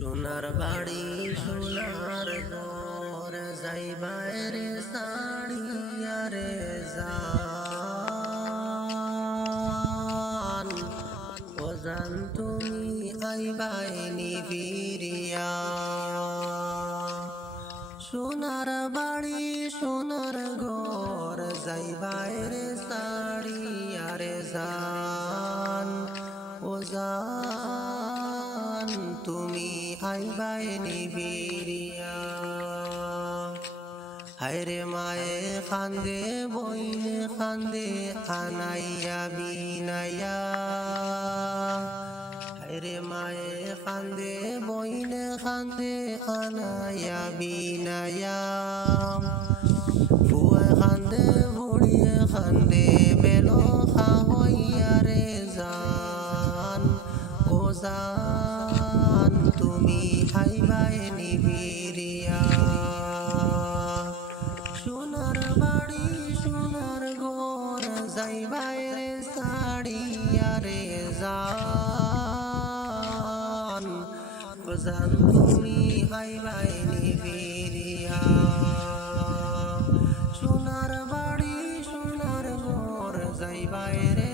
সোনার বাড়ি সোনার ঘর যাইবারে সাড়িয়া রে জান ও জান তুমি আইবাই নিবিরিয়া সোনার বাড়ি সোনার ঘর যাইবারে সাড়িয়া রে জান ও জান তুমি আইবাই নিবিরিয়া হায়রে মায়ে খান্দে বইনে খান্দে আনাইয়া বিনাইয়া হায়রে মায়ে খান্দে বইনে খান্দে আনাইয়া বিনাইয়া ফুয়ে খান্দে বুড়িয়ে খান্দে বেলো খাওয়াইয়া রে জান ও জান তুমি আইবাই নিবিরিয়া সোনার বাড়ি সোনার ঘর যাইবাই রে সাড়িয়া রে জান ও জান তুমি আইবাই নিবিরিয়া সোনার বাড়ি সোনার ঘর যাইবাই রে